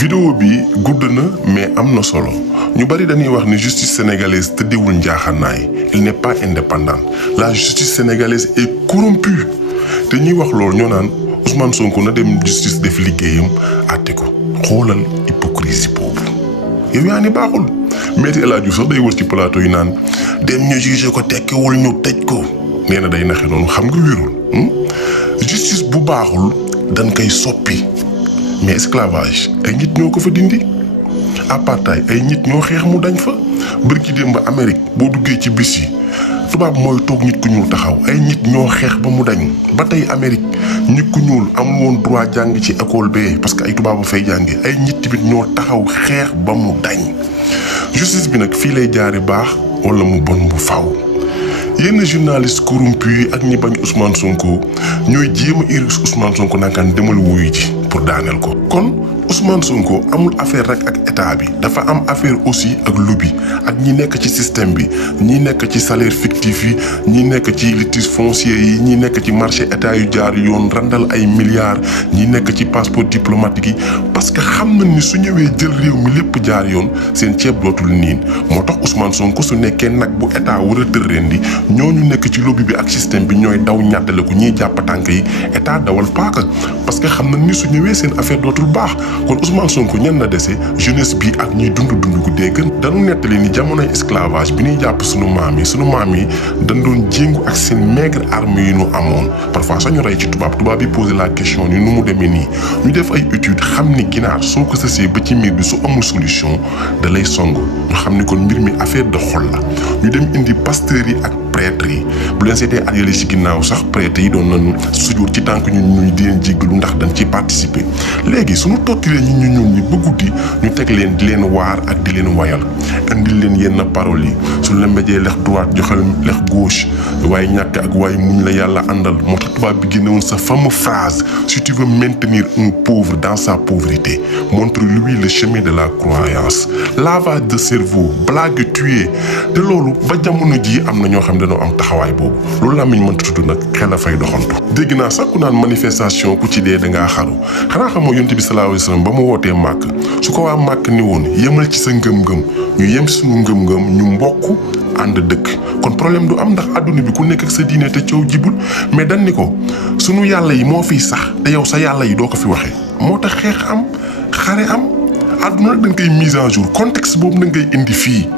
vidéo bi gudd na mais am na solo ñu bari dañuy wax ni justice sénégalaise tëddiwul njaaxanaay elle n'est pas indépendante la justice sénégalaise est corrompue te ñuy wax loolu ñoo naan Ousmane Sonko na dem justice def liggéeyam àtte ko xoolal hypocrisie boobu yow yaa ni baaxul Maître El Hadji Diouf sax day wër ci plateau yi naan dem ñu jugé ko tekkiwul ñu tëj ko nee na day naxe noonu xam nga wérul justice bu baaxul dañ koy soppi mais esclavage ay nit ñoo ko fa dindi apartheid ay nit ñoo xeex mu dañ fa bërki démb ba Amérique boo duggee ci bis yi tubaab mooy toog nit ku ñuul taxaw ay nit ñoo xeex ba mu dañ ba tey Amérique nit ku ñuul amul woon droit jàng ci école bee parce que ay tubaab fay jànge ay nit tamit ñoo taxaw xeex ba mu dañ justice bi nag fii lay jaari baax wala mu bon bu faw yenn journaliste corrompu yi ak ñi bañ Ousmane Sonko ñooy jéem a iris Ousmane Sonko nankaan demal wuyu ji pour daaneel ko kon Ousmane Sonko amul affaire rek ak état bi dafa am affaire aussi ak lobby ak ñi nekk ci système bi ñi nekk ci salaire fictif yi ñi nekk ci litige foncier yi ñi nekk ci marché état yu jaar yoon randal ay milliards ñi nekk ci passeport diplomatique yi parce que xam na ni su ñëwee jël réew mi lépp jaar yoon seen ceeb dootul niin moo tax Ousmane Sonko su nekkee nag bu état war a tërrendi ñooñu nekk ci lobby bi ak système bi ñooy daw ñàddale ko ñiy jàpp tànk yi état dawal paaka parce que xam na ni su ñëwee seen affaire dootul baax kon Ousmane Sonko ñan la dese jeunesse bi ak ñuy dund gu dee gën dañu nettali ni jamonoy esclavage bi ñuy jàpp sunu maam yi dañ doon jéngu ak seen maigre arme yi ñu amoon parfois sax ñu rey ci tubaab yi poser la question ni nu mu demee nii ñu def ay études xam ni ginaar soo ko sësee ba ci miir bi su amul solution da lay song ñu xam ni kon mbir mi affaire de xol la ñu dem indi pasteurs yi ak prêtre yi bu leen seetee at yële ci ginnaaw sax prêtre yi doon nañu sujjóot ci tànk ñuy di leen jéggalu ndax dañ ci participer léegi suñu torturé ñi ñu ñuul ñi ba guddi ñu teg leen di leen waar ak di leen wayal indil leen yenn paroles yi suñu la mbéjee lex droite joxal lex gauche waaye ñàkk ak waaye muñ la yàlla àndal moo tax tubaab bi génnewoon sa fameuse phrase si tu veux maintenir un pauvre dans sa pauvreté montre-lui le chemin de la croyance lavage de cerveau blague tuer te loolu ba jamono ji am na ñoo xam dañoo am taxawaay boobu loolu laa miñ mënta tudd nag xel a fay doxantu dégg naa sax ku naan manifestation ku ci dee dangaa xaru xanaa xamoo yonent bi sallallahu alayhi wasallam ba mu wootee màkk su ko waa màkk ni woon yemal ci sa ngëm-ngëm ñu yem suñu ngëm-ngëm ñu mbokk ànd dëkk kon problème du am ndax adduna bi ku nekk ak sa diine te coow jibul mais dañ ni ko sunu yàlla yi moo fiy sax te yow sa yàlla yi doo ko fi waxee moo tax xeex am xare am adduna nag dañ koy mise en jour contexte boobu da ngay indi fii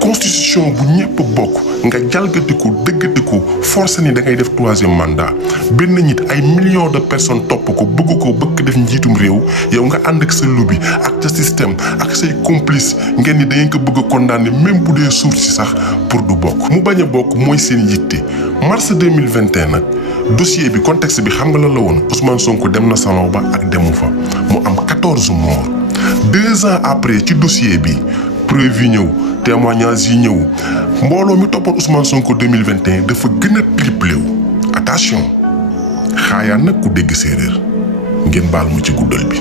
constitution bu ñëpp bokk nga jalgatiku dëggatiku force ni da ngay def troisième mandat benn nit ay millions de personnes topp ko bëgg def njiitum réew yow nga ànd ak sa lobby ak sa système ak say complice ngeen ni da ngeen ko bëgg a condamner même bu dee suuf si sax pour du bokk mu bañ a bokk mooy seen yitte mars 2021 nag dossier bi contexte bi xam nga lan la woon Ousmane Sonko dem na salon ba ak demu fa mu am 14 morts 2 ans après ci dossier bi preuve yi ñëw témoignage yi ñëw mbooloo mi toppoon Ousmane Sonko 2021 dafa gën a triplé wu attention xaayaan nag ku dégg séeréer ngeen baal mu ci guddal bi